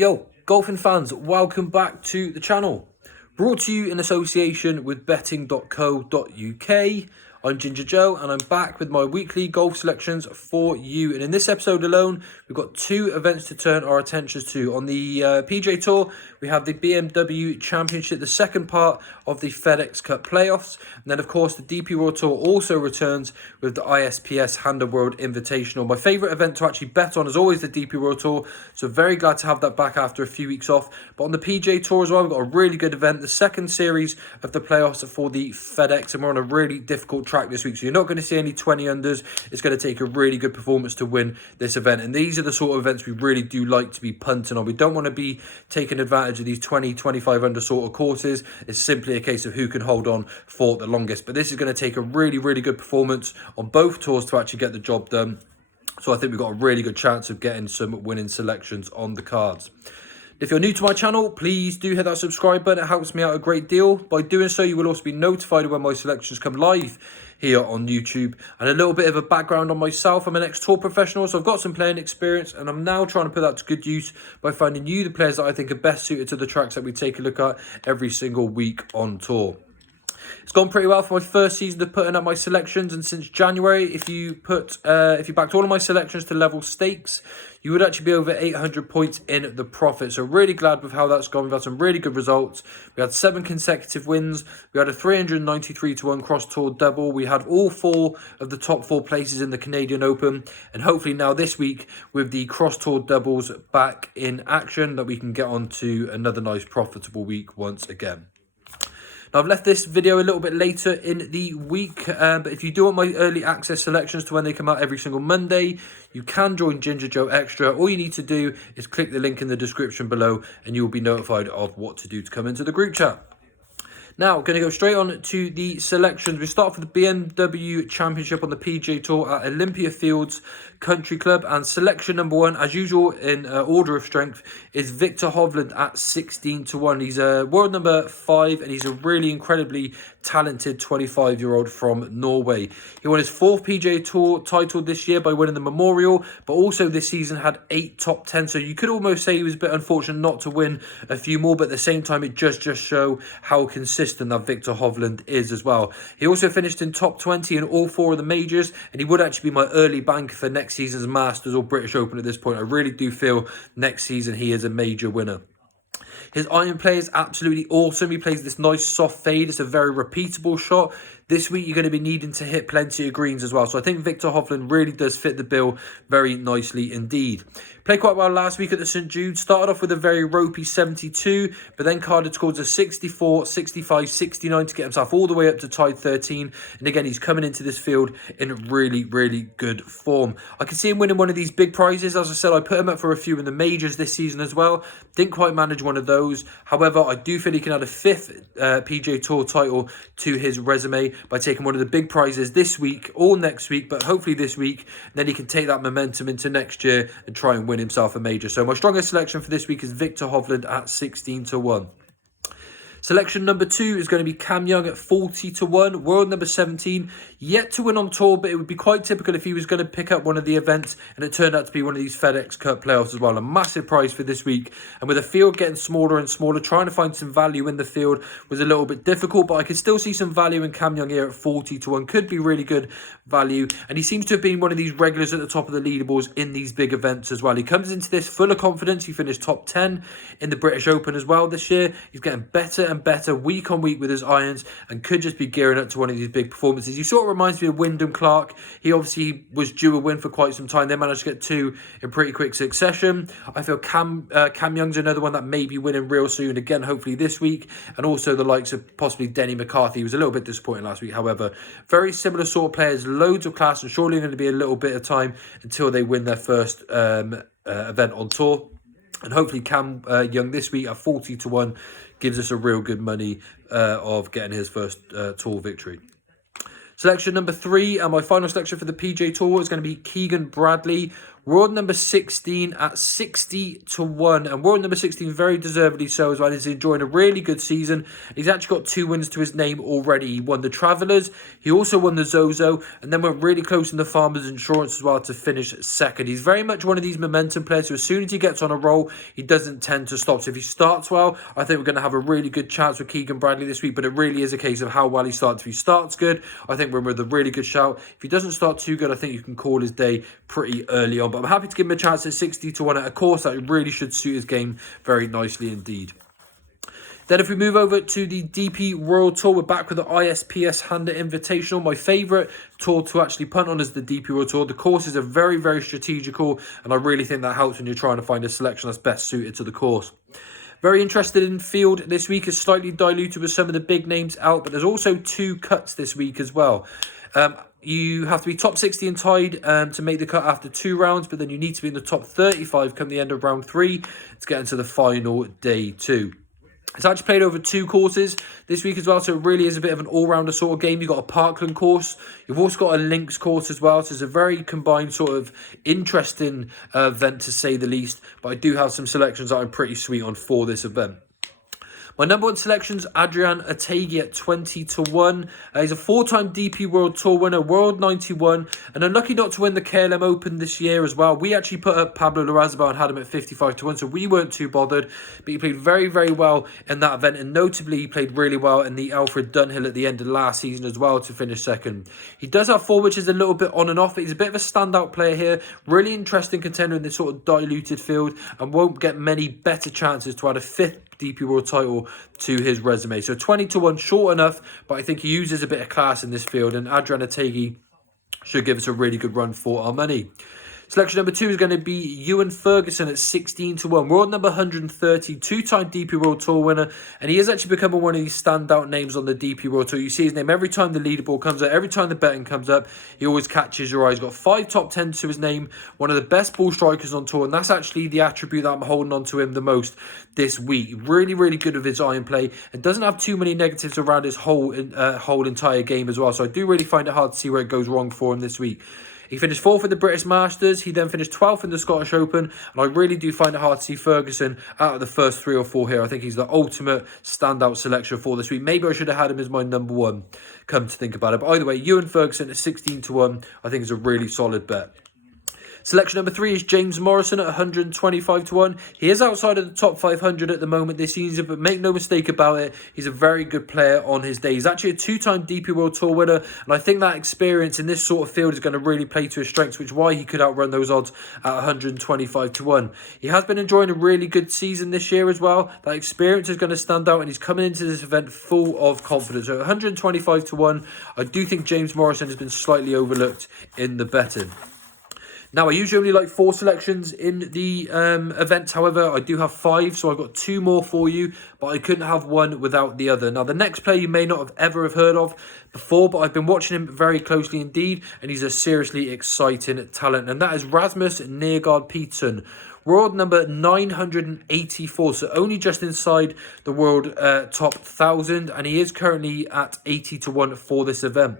Yo, golfing fans, welcome back to the channel. Brought to you in association with betting.co.uk. I'm Ginger Joe and I'm back with my weekly golf selections for you. And in this episode alone, we've got two events to turn our attentions to. On the PGA Tour, we have the BMW Championship, the second part of the FedEx Cup playoffs. And then, of course, the DP World Tour also returns with the ISPS Handa World Invitational. My favourite event to actually bet on is always the DP World Tour. So very glad to have that back after a few weeks off. But on the PGA Tour as well, we've got a really good event. The second series of the playoffs for the FedEx. And we're on a really difficult track this week, so you're not going to see any 20 unders. It's going to take a really good performance to win this event, and these are the sort of events we really do like to be punting on. We don't want to be taking advantage of these 20-25 under sort of courses. It's simply a case of who can hold on for the longest, but this is going to take a really good performance on both tours to actually get the job done. So I think we've got a really good chance of getting some winning selections on the cards. If you're new to my channel, please do hit that subscribe button. It helps me out a great deal. By doing so, you will also be notified when my selections come live here on YouTube. And a little bit of a background on myself. I'm an ex-tour professional, so I've got some playing experience, and I'm now trying to put that to good use by finding you the players that I think are best suited to the tracks that we take a look at every single week on tour. It's gone pretty well for my first season of putting up my selections, and since January, if you backed all of my selections to level stakes, you would actually be over 800 points in the profit. So really glad with how that's gone. We've had some really good results. We had 7 consecutive wins. We had a 393 to 1 cross tour double. We had all 4 of the top 4 places in the Canadian Open, and hopefully now this week with the cross tour doubles back in action, that we can get on to another nice profitable week once again. Now, I've left this video a little bit later in the week, but if you do want my early access selections to when they come out every single Monday, you can join Ginger Joe Extra. All you need to do is click the link in the description below and you will be notified of what to do to come into the group chat. Now, going to go straight on to the selections. We start with the BMW Championship on the PGA Tour at Olympia Fields Country Club. And selection number 1, as usual in order of strength, is Viktor Hovland at 16 to 1. He's a world number 5, and he's a really incredibly talented 25-year-old from Norway. He won his 4th PGA Tour title this year by winning the Memorial, but also this season had 8 top 10. So you could almost say he was a bit unfortunate not to win a few more, but at the same time, it just show how consistent that Viktor Hovland is as well. He also finished in top 20 in all 4 of the majors, and he would actually be my early bank for next season's Masters or British Open at this point. I really do feel next season he is a major winner. His iron play is absolutely awesome. He plays this nice soft fade. It's a very repeatable shot. This week, you're going to be needing to hit plenty of greens as well. So I think Viktor Hovland really does fit the bill very nicely indeed. Played quite well last week at the St. Jude. Started off with a very ropey 72, but then carded towards a 64, 65, 69 to get himself all the way up to tied 13. And again, he's coming into this field in really good form. I can see him winning one of these big prizes. As I said, I put him up for a few in the majors this season as well. Didn't quite manage one of those. However, I do feel he can add a 5th PGA Tour title to his resume by taking one of the big prizes this week or next week, but hopefully this week. Then he can take that momentum into next year and try and win himself a major. So my strongest selection for this week is Viktor Hovland at 16 to 1. Selection number 2 is going to be Cam Young at 40 to 1, world number 17, yet to win on tour, but it would be quite typical if he was going to pick up one of the events, and it turned out to be one of these FedEx Cup playoffs as well. A massive prize for this week, and with the field getting smaller and smaller, trying to find some value in the field was a little bit difficult, but I could still see some value in Cam Young here at 40 to 1. Could be really good value, and he seems to have been one of these regulars at the top of the leaderboards in these big events as well. He comes into this full of confidence. He finished top 10 in the British Open as well this year. He's getting better and better week on week with his irons, and could just be gearing up to one of these big performances. He sort of reminds me of Wyndham Clark. He obviously was due a win for quite some time. They managed to get 2 in pretty quick succession. I feel Cam Young's another one that may be winning real soon, again hopefully this week, and also the likes of possibly Denny McCarthy. He was a little bit disappointing last week. However, very similar sort of players, loads of class, and surely going to be a little bit of time until they win their first event on tour. And hopefully Cam Young this week at 40 to 1 gives us a real good money of getting his first tour victory. Selection number 3, and my final selection for the PGA Tour is going to be Keegan Bradley, World number 16 at 60-1. And world number 16 very deservedly so as well. He's enjoying a really good season. He's actually got 2 wins to his name already. He won the Travellers. He also won the Zozo. And then went really close in the Farmers Insurance as well to finish second. He's very much one of these momentum players. So as soon as he gets on a roll, he doesn't tend to stop. So if he starts well, I think we're going to have a really good chance with Keegan Bradley this week. But it really is a case of how well he starts. If he starts good, I think we're with a really good shout. If he doesn't start too good, I think you can call his day pretty early on. But I'm happy to give him a chance at 60-1 at a course that really should suit his game very nicely indeed. Then if we move over to the DP World Tour, we're back with the ISPS Handa Invitational. My favourite tour to actually punt on is the DP World Tour. The courses are very, very strategical, and I really think that helps when you're trying to find a selection that's best suited to the course. Very interested in field this week, is slightly diluted with some of the big names out, but there's also 2 cuts this week as well. You have to be top 60 and tied to make the cut after 2 rounds, but then you need to be in the top 35 come the end of round 3 to get into the final day 2. It's actually played over 2 courses this week as well, so it really is a bit of an all-rounder sort of game. You've got a Parkland course, you've also got a links course as well, so it's a very combined sort of interesting event to say the least, but I do have some selections that I'm pretty sweet on for this event. My number 1 selection's Adrian Otaegui at 20-1. He's a 4-time DP World Tour winner, World 91, and unlucky not to win the KLM Open this year as well. We actually put up Pablo Larrazabal and had him at 55-1, so we weren't too bothered. But he played very, very well in that event, and notably he played really well in the Alfred Dunhill at the end of last season as well to finish second. He does have form, which is a little bit on and off, but he's a bit of a standout player here. Really interesting contender in this sort of diluted field, and won't get many better chances to add a 5th DP World title to his resume. So 20-1, short enough, but I think he uses a bit of class in this field, and Adrian Otaegui should give us a really good run for our money. Selection number 2 is going to be Ewan Ferguson at 16-1. World number 130, 2-time DP World Tour winner. And he has actually become one of these standout names on the DP World Tour. You see his name every time the leaderboard comes up, every time the betting comes up. He always catches your eye. He's got 5 top 10s to his name. One of the best ball strikers on tour. And that's actually the attribute that I'm holding on to him the most this week. Really, really good with his iron play. And doesn't have too many negatives around his whole entire game as well. So I do really find it hard to see where it goes wrong for him this week. He finished 4th in the British Masters. He then finished 12th in the Scottish Open. And I really do find it hard to see Ferguson out of the first 3 or 4 here. I think he's the ultimate standout selection for this week. Maybe I should have had him as my number 1, come to think about it. But either way, Ewan Ferguson at 16-1, I think is a really solid bet. Selection number 3 is James Morrison at 125-1. He is outside of the top 500 at the moment this season, but make no mistake about it, he's a very good player on his day. He's actually a 2-time DP World Tour winner, and I think that experience in this sort of field is going to really play to his strengths, which is why he could outrun those odds at 125-1. He has been enjoying a really good season this year as well. That experience is going to stand out, and he's coming into this event full of confidence. So 125-1, I do think James Morrison has been slightly overlooked in the betting. Now, I usually only like 4 selections in the event. However, I do have 5, so I've got 2 more for you, but I couldn't have one without the other. Now, the next player you may not have ever heard of before, but I've been watching him very closely indeed, and he's a seriously exciting talent, and that is Rasmus Nergård Peterson. World number 984, so only just inside the world top 1,000, and he is currently at 80-1 for this event.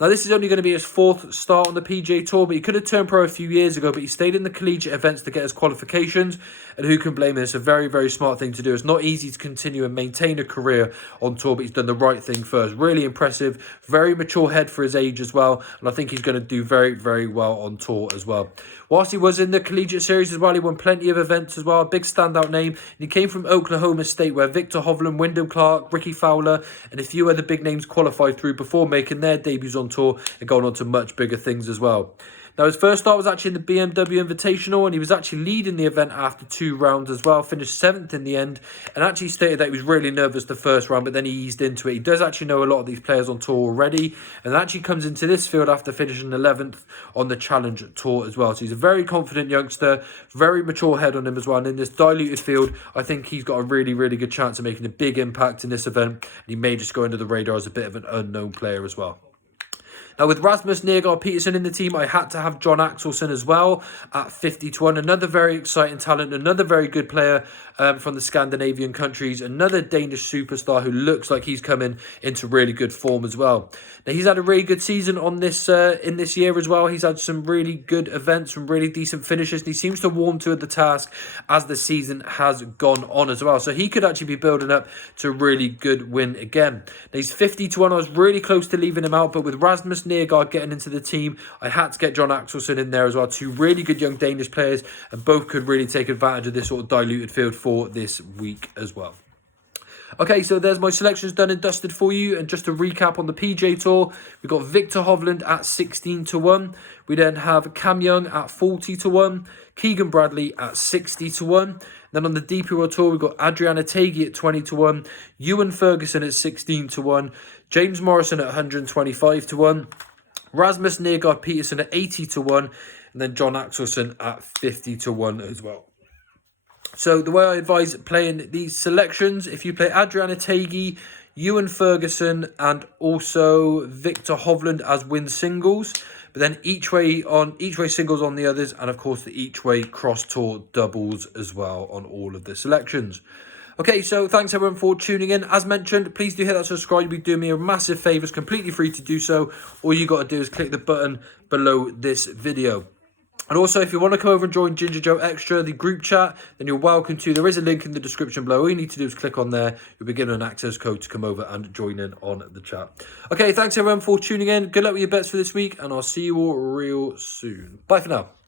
Now, this is only going to be his 4th start on the PGA Tour, but he could have turned pro a few years ago, but he stayed in the collegiate events to get his qualifications, and who can blame him? It's a very, very smart thing to do. It's not easy to continue and maintain a career on tour, but he's done the right thing first. Really impressive, very mature head for his age as well, and I think he's going to do very, very well on tour as well. Whilst he was in the collegiate series as well, he won plenty of events as well, a big standout name, and he came from Oklahoma State, where Victor Hovland, Wyndham Clark, Ricky Fowler, and a few other big names qualified through before making their debuts on tour and going on to much bigger things as well. Now, his first start was actually in the BMW Invitational, and he was actually leading the event after 2 rounds as well, finished 7th in the end, and actually stated that he was really nervous the first round, but then he eased into it. He does actually know a lot of these players on tour already, and actually comes into this field after finishing 11th on the Challenge Tour as well. So he's a very confident youngster, very mature head on him as well, and in this diluted field, I think he's got a really, really good chance of making a big impact in this event, and he may just go under the radar as a bit of an unknown player as well. Now, with Rasmus Nergaard Peterson in the team, I had to have John Axelsen as well at 50-1. Another very exciting talent, another very good player from the Scandinavian countries, another Danish superstar who looks like he's coming into really good form as well. Now, he's had a really good season on this in this year as well. He's had some really good events, some really decent finishes, and he seems to warm to the task as the season has gone on as well. So he could actually be building up to a really good win again. Now, he's 50-1. I was really close to leaving him out, but with Rasmus Nergaard getting into the team, I had to get John Axelsen in there as well. Two really good young Danish players, and both could really take advantage of this sort of diluted field for this week as well. Okay, so there's my selections done and dusted for you. And just to recap on the PJ Tour, we've got Victor Hovland at 16-1. We then have Cam Young at 40-1. Keegan Bradley at 60-1. Then on the DP World Tour, we've got Adriana Taghi at 20-1. Ewan Ferguson at 16-1. James Morrison at 125-1. Rasmus Nergaard Peterson at 80-1. And then John Axelsen at 50-1 as well. So the way I advise playing these selections, if you play Adriana Taghi, Ewan Ferguson, and also Victor Hovland as win singles, but then each way singles on the others, and of course the each way cross tour doubles as well on all of the selections. Okay, so thanks everyone for tuning in. As mentioned, please do hit that subscribe. You'd be doing me a massive favour. It's completely free to do so. All you got to do is click the button below this video. And also, if you want to come over and join Ginger Joe Extra, the group chat, then you're welcome to. There is a link in the description below. All you need to do is click on there. You'll be given an access code to come over and join in on the chat. Okay, thanks everyone for tuning in. Good luck with your bets for this week, and I'll see you all real soon. Bye for now.